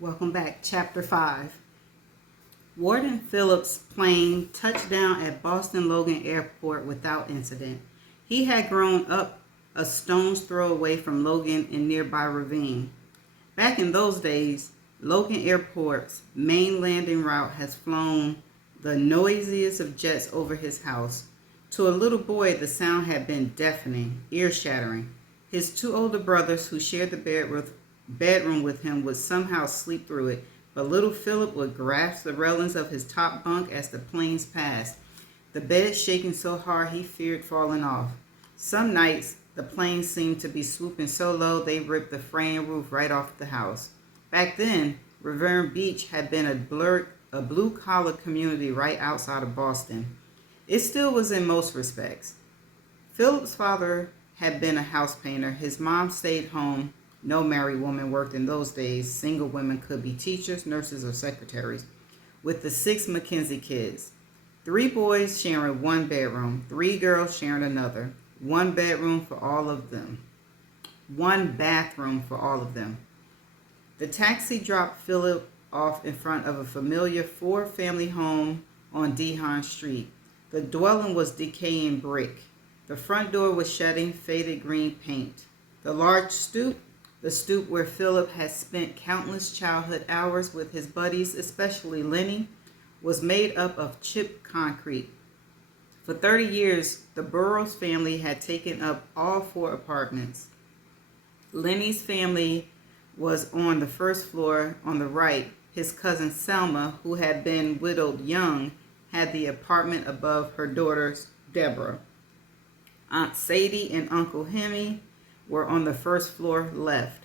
Welcome back. Chapter 5. Warden Phillips' plane touched down at Boston Logan Airport without incident. He had grown up a stone's throw away from Logan in nearby ravine. Back in those days, Logan Airport's main landing route has flown the noisiest of jets over his house. To a little boy, the sound had been deafening, ear-shattering. His two older brothers, who shared the bedroom with him, would somehow sleep through it, but little Philip would grasp the railings of his top bunk as the planes passed, the bed shaking so hard he feared falling off. Some nights, the planes seemed to be swooping so low they ripped the frame roof right off the house. Back then, Revere Beach had been a blue-collar community right outside of Boston. It still was in most respects. Philip's father had been a house painter. His mom stayed home. No married woman worked in those days. Single women could be teachers, nurses, or secretaries. With the 6 Mackenzie kids. 3 boys sharing one bedroom, 3 girls sharing another. One bedroom for all of them. One bathroom for all of them. The taxi dropped Philip off in front of a familiar 4-family home on Dehan Street. The dwelling was decaying brick. The front door was shedding faded green paint. The large stoop, the stoop where Philip had spent countless childhood hours with his buddies, especially Lenny, was made up of chipped concrete. For 30 years, the Burroughs family had taken up all 4 apartments. Lenny's family was on the first floor on the right. His cousin Selma, who had been widowed young, had the apartment above her daughters, Deborah. Aunt Sadie and Uncle Hemi were on the first floor left.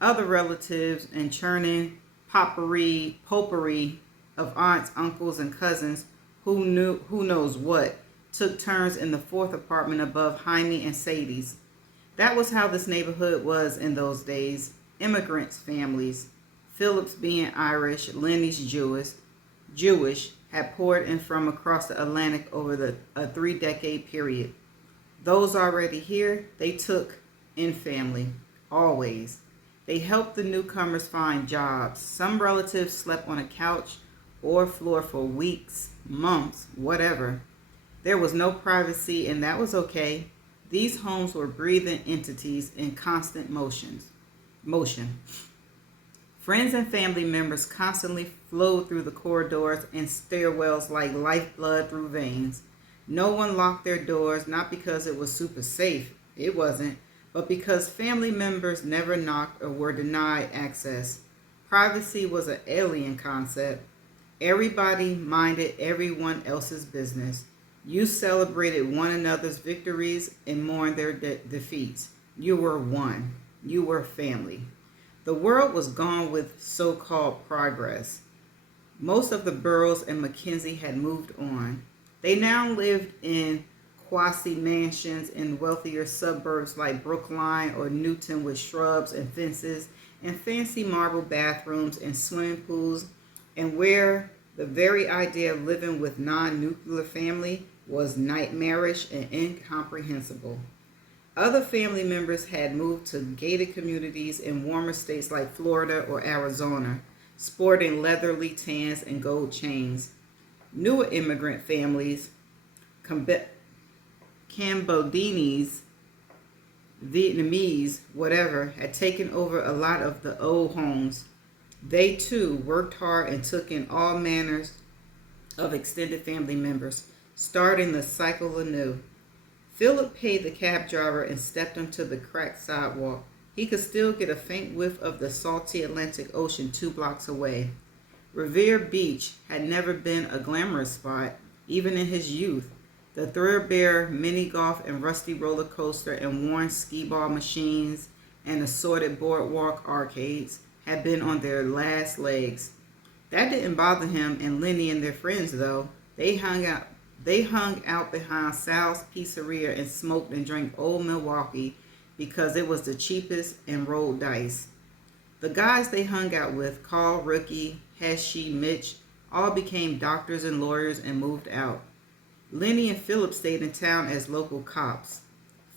Other relatives and churning potpourri of aunts, uncles, and cousins who knows what took turns in the 4th apartment above Jaime and Sadie's. That was how this neighborhood was in those days. Immigrants' families, Philip's being Irish, Lenny's Jewish, had poured in from across the Atlantic over a 3-decade period. Those already here, they took in family, always. They helped the newcomers find jobs. Some relatives slept on a couch or floor for weeks, months, whatever. There was no privacy, and that was okay. These homes were breathing entities in constant motion. Friends and family members constantly flowed through the corridors and stairwells like lifeblood through veins. No one locked their doors, not because it was super safe, it wasn't, but because family members never knocked or were denied access. Privacy was an alien concept. Everybody minded everyone else's business. You celebrated one another's victories and mourned their defeats. You were one. You were family. The world was gone with so-called progress. Most of the Burroughs and Mackenzie had moved on. They now lived in quasi-mansions in wealthier suburbs like Brookline or Newton with shrubs and fences and fancy marble bathrooms and swimming pools, and where the very idea of living with non-nuclear family was nightmarish and incomprehensible. Other family members had moved to gated communities in warmer states like Florida or Arizona, sporting leathery tans and gold chains. Newer immigrant families, Cambodians, Vietnamese, whatever, had taken over a lot of the old homes. They too worked hard and took in all manners of extended family members, starting the cycle anew. Philip paid the cab driver and stepped onto the cracked sidewalk. He could still get a faint whiff of the salty Atlantic Ocean 2 blocks away. Revere Beach had never been a glamorous spot, even in his youth. The thoroughfare mini golf and rusty roller coaster and worn skee ball machines and assorted boardwalk arcades had been on their last legs. That didn't bother him and Lenny and their friends, though. They hung out behind Sal's Pizzeria and smoked and drank Old Milwaukee because it was the cheapest and rolled dice. The guys they hung out with, Carl, Rookie, Heshy, Mitch, all became doctors and lawyers and moved out. Lenny and Philip stayed in town as local cops.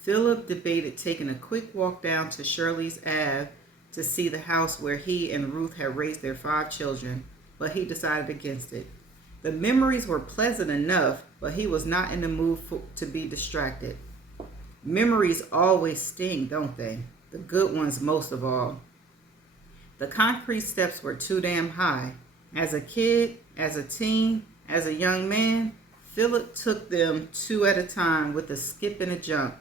Philip debated taking a quick walk down to Shirley's Ave to see the house where he and Ruth had raised their 5 children, but he decided against it. The memories were pleasant enough, but he was not in the mood to be distracted. Memories always sting, don't they? The good ones most of all. The concrete steps were too damn high. As a kid, as a teen, as a young man, Philip took them 2 at a time with a skip and a jump.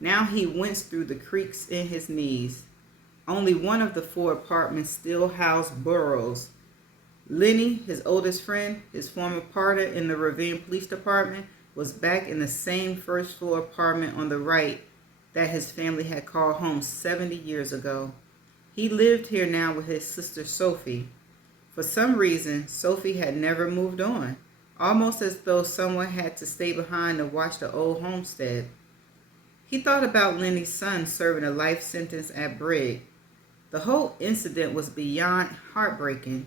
Now he winced through the creaks in his knees. Only one of the 4 apartments still housed Burroughs. Lenny, his oldest friend, his former partner in the Ravine Police Department, was back in the same first-floor apartment on the right that his family had called home 70 years ago. He lived here now with his sister Sophie. For some reason, Sophie had never moved on, almost as though someone had to stay behind to watch the old homestead. He thought about Lenny's son serving a life sentence at Brig. The whole incident was beyond heartbreaking.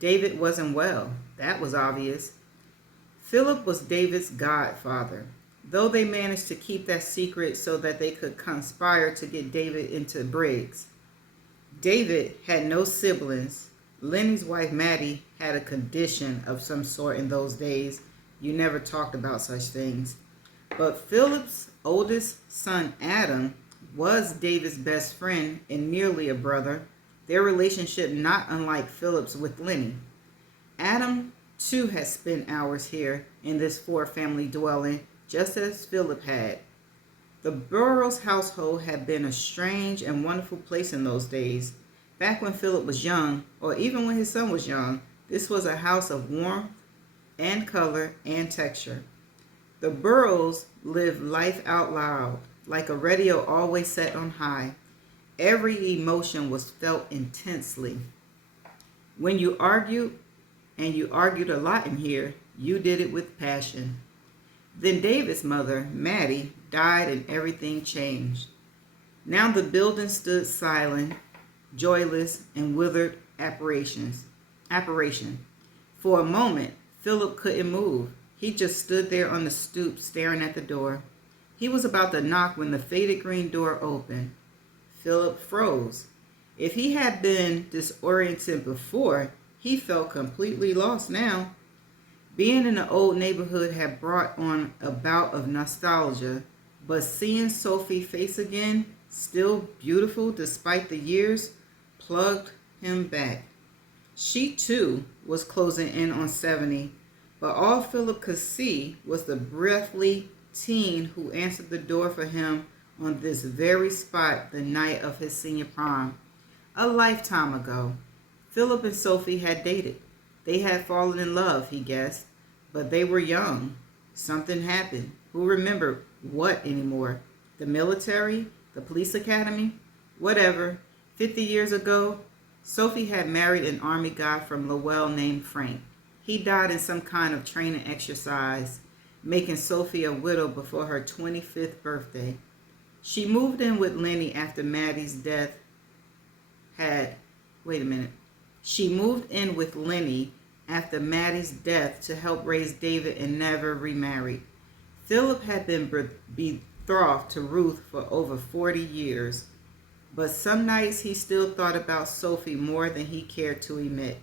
David wasn't well. That was obvious. Philip was David's godfather, though they managed to keep that secret so that they could conspire to get David into Briggs. David had no siblings. Lenny's wife, Maddie, had a condition of some sort in those days. You never talked about such things. But Philip's oldest son, Adam, was David's best friend and nearly a brother, their relationship not unlike Philip's with Lenny. Adam, too, had spent hours here in this 4-family dwelling, just as Philip had. The Burroughs household had been a strange and wonderful place in those days. Back when Philip was young, or even when his son was young, this was a house of warmth and color and texture. The Burroughs lived life out loud, like a radio always set on high. Every emotion was felt intensely. When you argued, and you argued a lot in here, you did it with passion. Then David's mother, Maddie, died and everything changed. Now the building stood silent, joyless, and withered apparition. For a moment, Philip couldn't move. He just stood there on the stoop staring at the door. He was about to knock when the faded green door opened. Philip froze. If he had been disoriented before, he felt completely lost now. Being in the old neighborhood had brought on a bout of nostalgia, but seeing Sophie's face again, still beautiful despite the years, plugged him back. She, too, was closing in on 70, but all Philip could see was the breathly teen who answered the door for him on this very spot the night of his senior prom. A lifetime ago, Philip and Sophie had dated. They had fallen in love, he guessed, but they were young. Something happened. Who remembered what anymore? The military? The police academy? Whatever. 50 years ago, Sophie had married an army guy from Lowell named Frank. He died in some kind of training exercise, making Sophie a widow before her 25th birthday. She moved in with Lenny after Maddie's death She moved in with Lenny after Maddie's death to help raise David and never remarried. Philip had been betrothed to Ruth for over 40 years, but some nights he still thought about Sophie more than he cared to admit.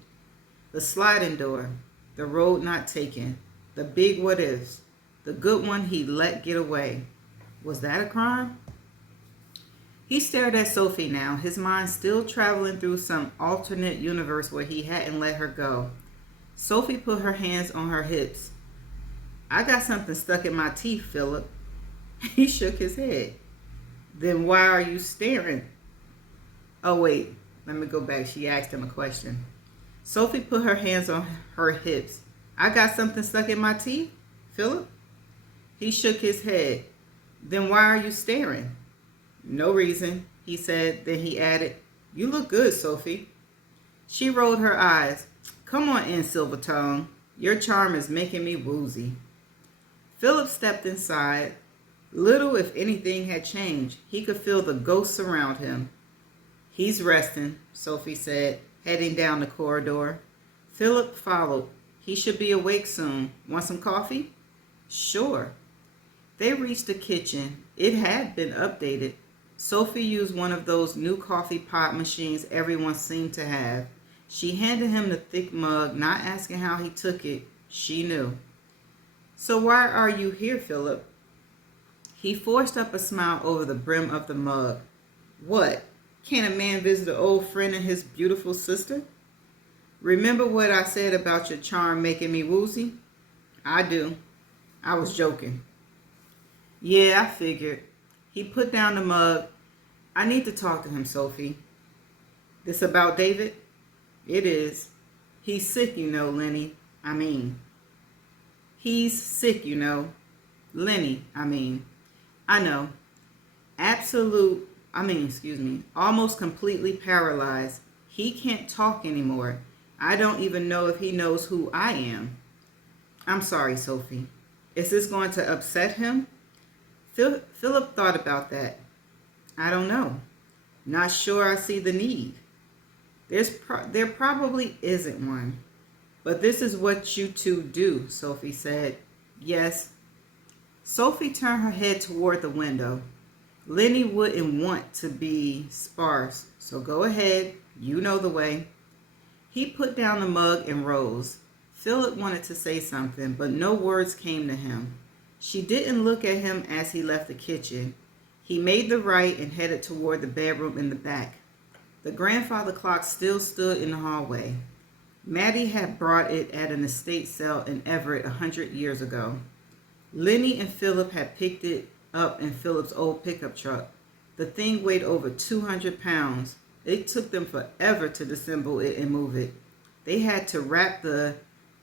The sliding door, the road not taken, the big what ifs, the good one he let get away. Was that a crime? He stared at Sophie now, his mind still traveling through some alternate universe where he hadn't let her go. Sophie put her hands on her hips. I got something stuck in my teeth, Philip. He shook his head. Then why are you staring? Oh, wait. Let me go back. She asked him a question. Sophie put her hands on her hips. I got something stuck in my teeth, Philip? He shook his head. Then why are you staring? No reason, he said. Then he added, you look good, Sophie. She rolled her eyes. Come on in, Silvertongue. Your charm is making me woozy. Philip stepped inside. Little, if anything, had changed. He could feel the ghosts around him. He's resting, Sophie said, heading down the corridor. Philip followed. He should be awake soon. Want some coffee? Sure. They reached the kitchen. It had been updated. Sophie used one of those new coffee pot machines everyone seemed to have. She handed him the thick mug, not asking how he took it. She knew. So why are you here, Philip? He forced up a smile over the brim of the mug. What? Can a man visit an old friend and his beautiful sister? Remember what I said about your charm making me woozy? I do. I was joking. Yeah, I figured. He put down the mug. I need to talk to him, Sophie. This about David? It is. He's sick, you know, Lenny. He's sick, you know. Lenny, I know. Almost completely paralyzed. He can't talk anymore. I don't even know if he knows who I am. I'm sorry, Sophie. Is this going to upset him? Philip thought about that. I don't know. Not sure I see the need. There probably isn't one. But this is what you two do, Sophie said. Yes. Sophie turned her head toward the window. Lenny wouldn't want to be sparse, so go ahead. You know the way. He put down the mug and rose. Philip wanted to say something, but no words came to him. She didn't look at him as he left the kitchen. He made the right and headed toward the bedroom in the back. The grandfather clock still stood in the hallway. Maddie had brought it at an estate sale in Everett 100 years ago. Lenny and Philip had picked it up in Philip's old pickup truck. The thing weighed over 200 pounds. It took them forever to disassemble it and move it. They had to wrap the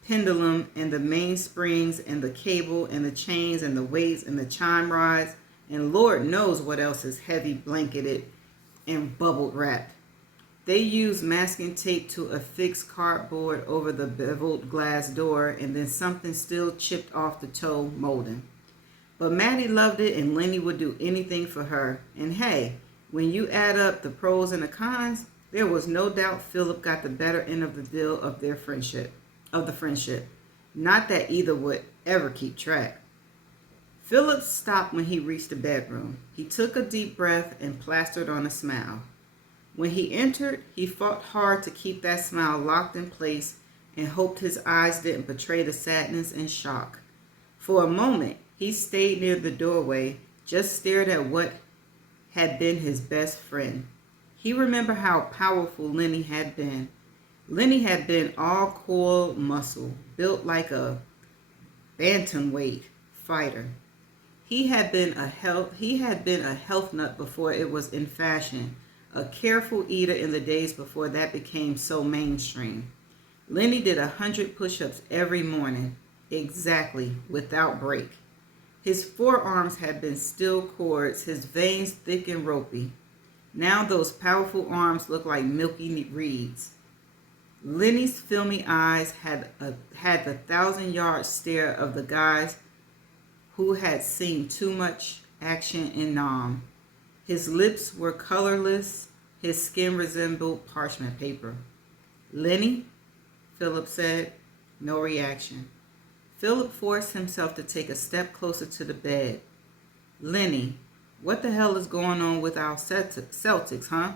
pendulum and the mainsprings and the cable and the chains and the weights and the chime rods and Lord knows what else is heavy blanketed and bubble wrapped. They used masking tape to affix cardboard over the beveled glass door and then something still chipped off the toe molding. But Maddie loved it and Lenny would do anything for her. And hey, when you add up the pros and the cons, there was no doubt Philip got the better end of the deal of the friendship. Not that either would ever keep track. Philip stopped when he reached the bedroom. He took a deep breath and plastered on a smile. When he entered, he fought hard to keep that smile locked in place and hoped his eyes didn't betray the sadness and shock. For a moment, he stayed near the doorway, just stared at what had been his best friend. He remembered how powerful Lenny had been. Lenny had been all coiled muscle, built like a bantamweight fighter. He had been a health nut before it was in fashion, a careful eater in the days before that became so mainstream. Lenny did 100 push-ups every morning, exactly, without break. His forearms had been steel cords, his veins thick and ropey. Now those powerful arms looked like milky reeds. Lenny's filmy eyes had the 1,000-yard stare of the guys who had seen too much action in Nam. His lips were colorless. His skin resembled parchment paper. Lenny, Philip said. No reaction. Philip forced himself to take a step closer to the bed. Lenny, what the hell is going on with our Celtics, huh?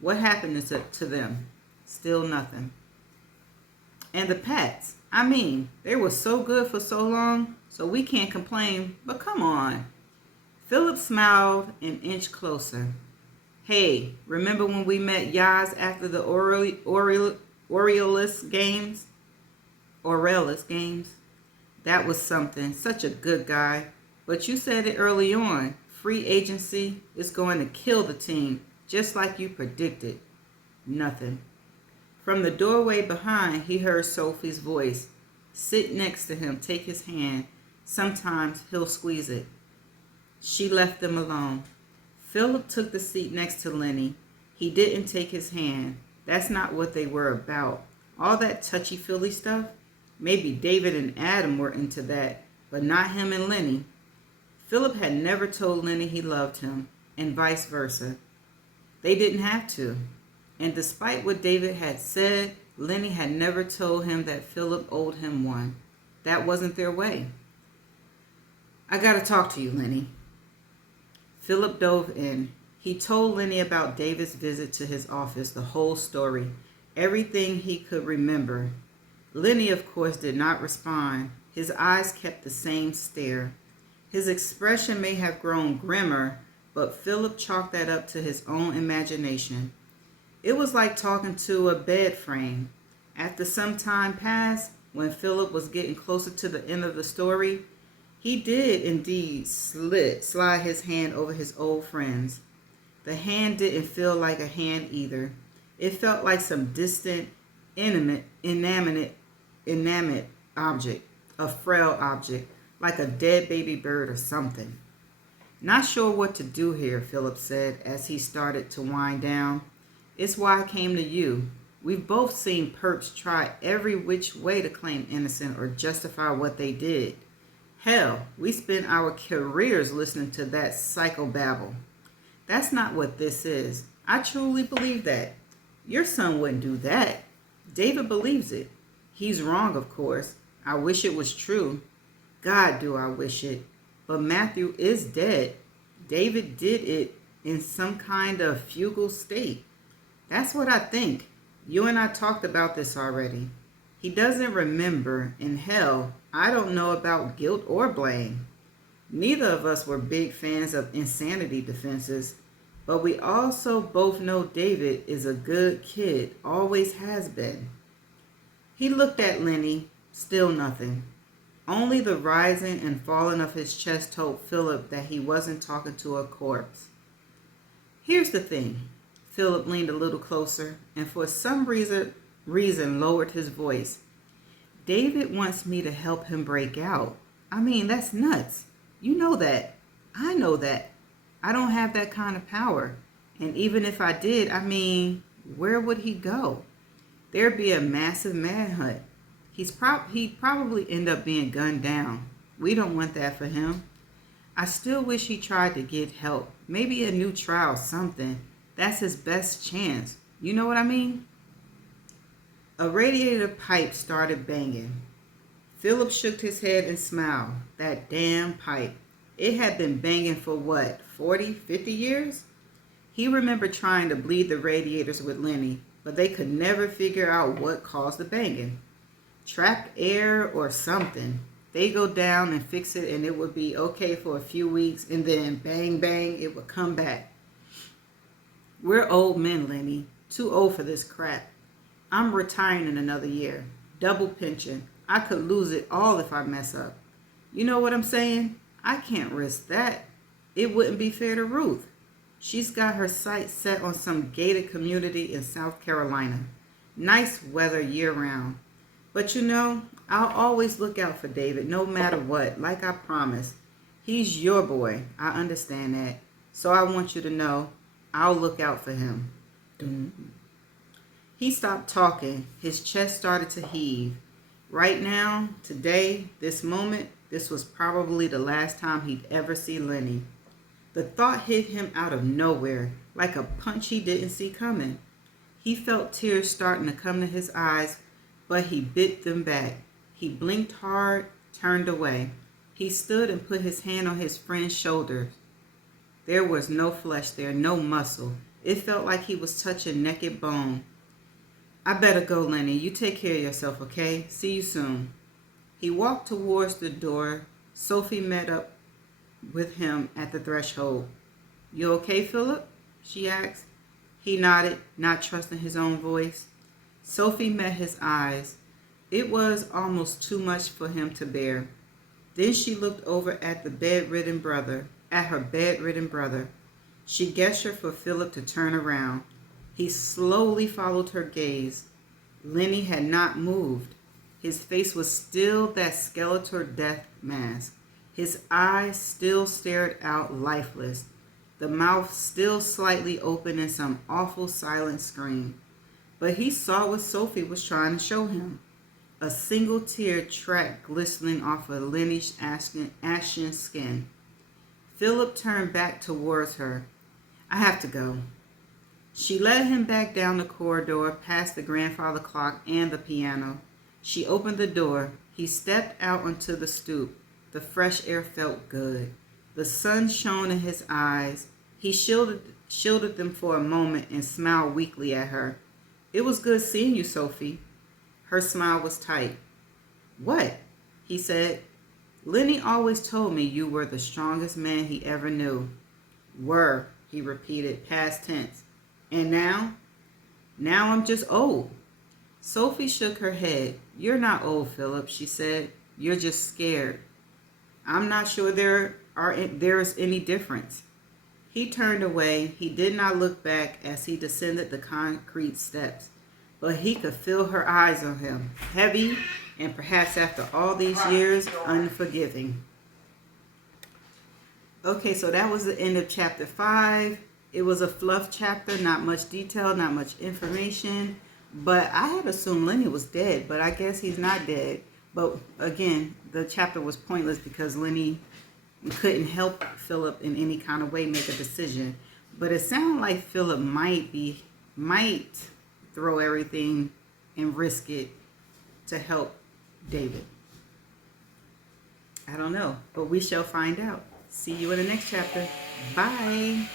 What happened to them? Still nothing. And the Pats, they were so good for so long, so we can't complain, but come on. Philip smiled an inch closer. Hey, remember when we met Yaz after the Orioles games? That was something. Such a good guy. But you said it early on. Free agency is going to kill the team, just like you predicted. Nothing. From the doorway behind, he heard Sophie's voice. Sit next to him. Take his hand. Sometimes he'll squeeze it. She left them alone. Philip took the seat next to Lenny. He didn't take his hand. That's not what they were about. All that touchy-feely stuff? Maybe David and Adam were into that, but not him and Lenny. Philip had never told Lenny he loved him, and vice versa. They didn't have to. And despite what David had said, Lenny had never told him that Philip owed him one. That wasn't their way. I gotta talk to you, Lenny. Philip dove in. He told Lenny about David's visit to his office, the whole story, everything he could remember. Lenny, of course, did not respond. His eyes kept the same stare. His expression may have grown grimmer, but Philip chalked that up to his own imagination. It was like talking to a bed frame. After some time passed, when Philip was getting closer to the end of the story, he did indeed slide his hand over his old friend's. The hand didn't feel like a hand either. It felt like some distant, inanimate object, a frail object, like a dead baby bird or something. Not sure what to do here, Philip said as he started to wind down. It's why I came to you. We've both seen perps try every which way to claim innocence or justify what they did. Hell, we spent our careers listening to that psychobabble. That's not what this is. I truly believe that. Your son wouldn't do that. David believes it. He's wrong, of course. I wish it was true. God, do I wish it. But Matthew is dead. David did it in some kind of fugal state. That's what I think. You and I talked about this already. He doesn't remember, and hell, I don't know about guilt or blame. Neither of us were big fans of insanity defenses, but we also both know David is a good kid, always has been. He looked at Lenny, still nothing. Only the rising and falling of his chest told Philip that he wasn't talking to a corpse. Here's the thing. Philip leaned a little closer and for some reason lowered his voice. David wants me to help him break out. I mean, that's nuts. You know that. I know that. I don't have that kind of power. And even if I did, I mean, where would he go? There'd be a massive manhunt. He'd probably end up being gunned down. We don't want that for him. I still wish he tried to get help. Maybe a new trial, something. That's his best chance. You know what I mean? A radiator pipe started banging. Philip shook his head and smiled. That damn pipe. It had been banging for what, 40, 50 years? He remembered trying to bleed the radiators with Lenny, but they could never figure out what caused the banging. Trapped air or something. They go down and fix it and it would be okay for a few weeks and then bang, bang, it would come back. We're old men, Lenny. Too old for this crap. I'm retiring in another year. Double pension. I could lose it all if I mess up. You know what I'm saying? I can't risk that. It wouldn't be fair to Ruth. She's got her sights set on some gated community in South Carolina. Nice weather year-round. But you know, I'll always look out for David no matter what, like I promised. He's your boy. I understand that. So I want you to know, I'll look out for him. He stopped talking. His chest started to heave. Right now, today, this moment, this was probably the last time he'd ever see Lenny. The thought hit him out of nowhere, like a punch he didn't see coming. He felt tears starting to come to his eyes, but he bit them back. He blinked hard, turned away. He stood and put his hand on his friend's shoulder. There was no flesh there, no muscle. It felt like he was touching naked bone. I better go, Lenny. You take care of yourself, okay? See you soon. He walked towards the door. Sophie met up with him at the threshold. You okay, Philip? She asked. He nodded, not trusting his own voice. Sophie met his eyes. It was almost too much for him to bear. Then she looked over at her bedridden brother. She gestured for Philip to turn around. He slowly followed her gaze. Lenny had not moved. His face was still that skeletal death mask. His eyes still stared out lifeless. The mouth still slightly open in some awful silent scream. But he saw what Sophie was trying to show him. A single tear track glistening off of Lenny's ashen skin. Philip turned back towards her. I have to go. She led him back down the corridor, past the grandfather clock and the piano. She opened the door. He stepped out onto the stoop. The fresh air felt good. The sun shone in his eyes. He shielded them for a moment and smiled weakly at her. It was good seeing you, Sophie. Her smile was tight. What? He said. Lenny always told me you were the strongest man he ever knew. Were, he repeated, past tense. And now? Now I'm just old. Sophie shook her head. You're not old, Philip, she said. You're just scared. I'm not sure there is any difference. He turned away. He did not look back as he descended the concrete steps, but he could feel her eyes on him, heavy and perhaps after all these years, unforgiving. Okay, so that was the end of chapter 5. It was a fluff chapter, not much detail, not much information. But I had assumed Lenny was dead, but I guess he's not dead. But again, the chapter was pointless because Lenny couldn't help Philip in any kind of way make a decision. But it sounded like Philip might throw everything and risk it to help David. I don't know, but we shall find out. See you in the next chapter. Bye.